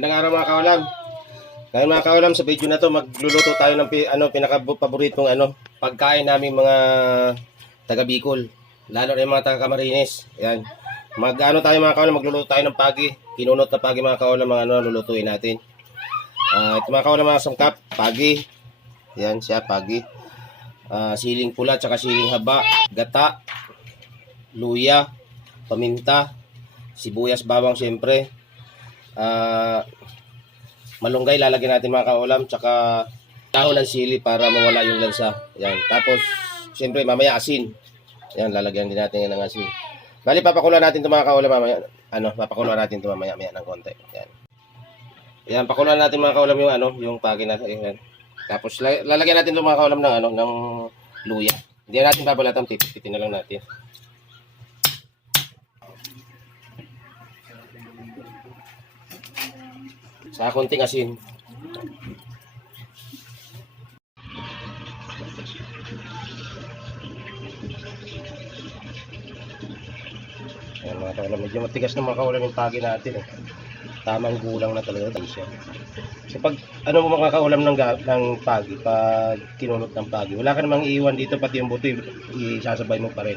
Magandang araw mga kaulam. Ngayon mga kaulam, sa video na to magluluto tayo ng pinaka-paboritong pagkain naming mga taga Bicol, lalo na yung mga taga Camarines. Ayan. Tayo mga kaulam, magluluto tayo ng pagi. Kinunot na pagi mga kaulam, mga lulutuin natin. Ito mga kaulam, mga sangkap, pagi. Ayan siya, pagi. Siling pula at siling haba, gata, luya, paminta, sibuyas, bawang syempre. Malunggay lalagyan natin mga kaulam, tsaka dahon ng sili para mawala yung lansa. Yan. Tapos siyempre mamaya asin. Yan, lalagyan din natin ng asin. Bali papakuloan natin 'to mga kaulam mamaya. Papakuloan natin 'to mamaya ng konti. Yan. Yan, pakuloan natin mga kaulam yung pagi na yan. Tapos lalagyan natin 'to mga kaulam ng luya. Hindi natin babalatan, pipitin na lang natin. Sa konting asin. Ayan mga kaulam, medyo matigas na mga kaulam yung pagi natin. Tamang gulang na talaga siya. So pag mga kaulam ng pagi, pag kinunot ng pagi, wala ka namang iiwan dito, pati yung buto isasabay mo pa rin.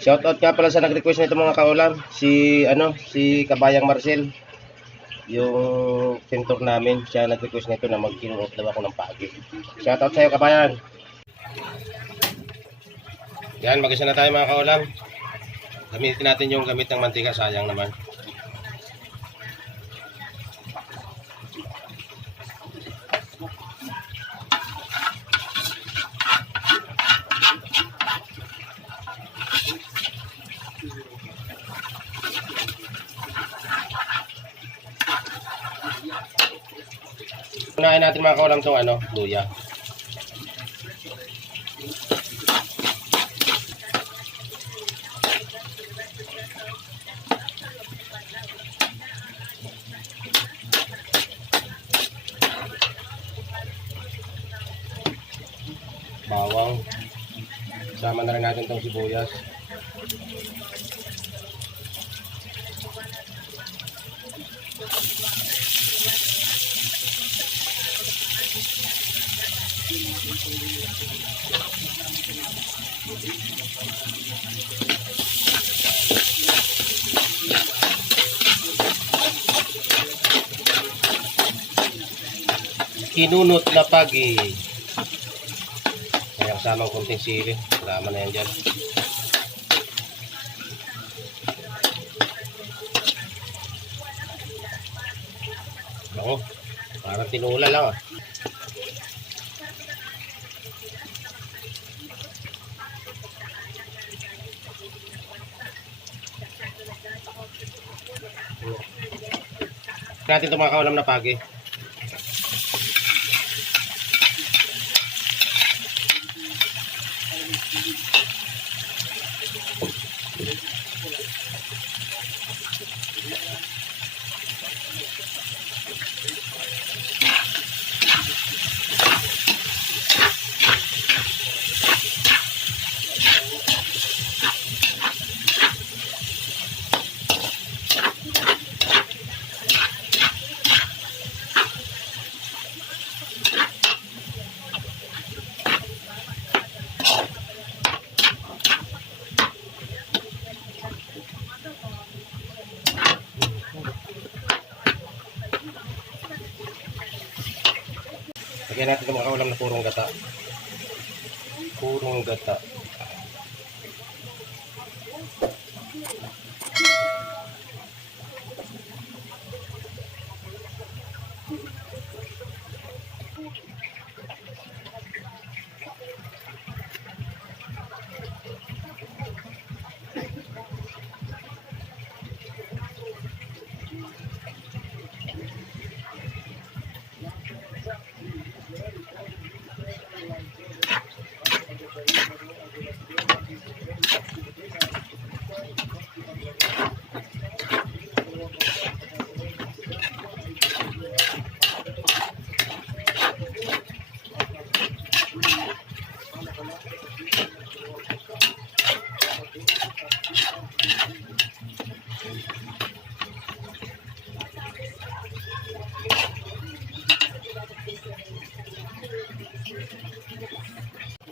Shoutout nga pala sa nag-request nito mga kaulam, si Kabayang Marcel, yung pintor namin. Siya nag-request nito na magkinuot daw ako ng pagi. Shoutout sa iyo, Kabayang. Yan, mag-isa na tayo mga kaulam. Gamitin natin yung gamit ng mantika, sayang naman. Unahin natin mga kaulam itong luya. Bawang. Sama na rin natin itong sibuyas. Kinunot na pagi. Kaya kasamang konting sili. Kasama na yan dyan. Ako, parang tinula lang ah. Natin ito mga kaulam na pagi. Lagyan natin mga kaulam na purong gata. Purong gata.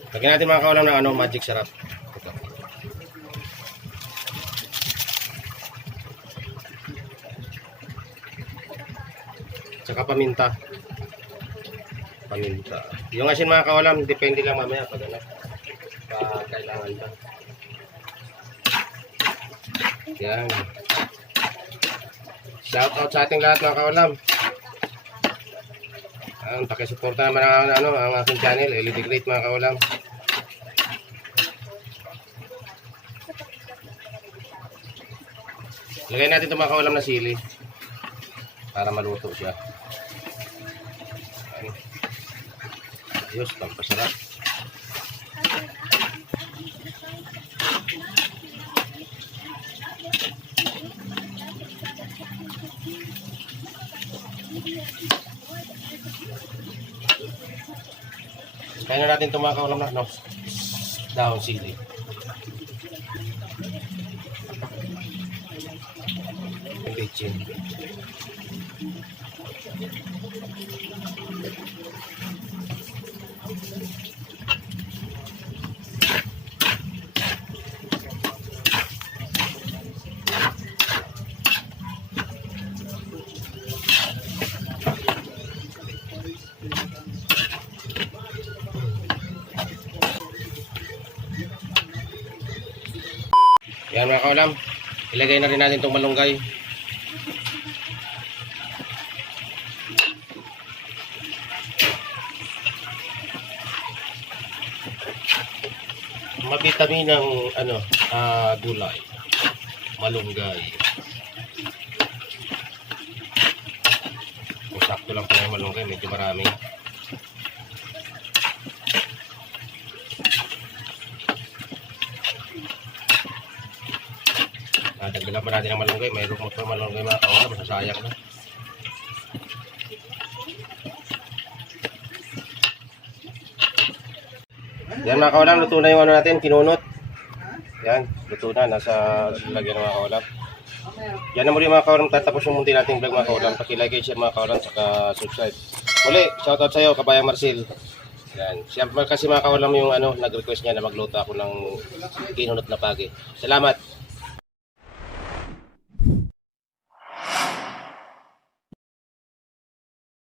Lagyan natin mga kaulam ng magic sarap. Ito. Tsaka paminta. Paminta. Yung asin mga kaulam, depende lang mamaya pag ano. Kailangan pa. Yan. Shout out sa ating lahat mga kaulam. Pakisuporta naman ang aking channel, LED Great mga kaulam. Lagay natin itong mga kaulam na sili para maluto siya. Ayos, pampasarap. Kaya na natin itong mga kaulam na dahon sili. Kitchen. Yan mga kaulam, ilagay na rin natin itong malunggay. Mabitaminang gulay, malunggay. Sakto lang pala yung malunggay, medyo marami. Dagdagan pa natin ang malunggay, mayroon mo pa malunggay mga kaulam, masasayang na. Yan mga kaulam, luto na yung natin, kinunot. Yan, luto na, nasa lagyan ng mga kaulam. Yan na muli mga kaulam, tatapos yung munti natin vlog mga kaulam. Paki-like and share mga kaulam, saka subscribe. Muli, shoutout sa iyo, Kabayang Marcel. Yan, siyempre kasi mga kaulam yung nag-request niya na magluto ako ng kinunot na pagi. Salamat!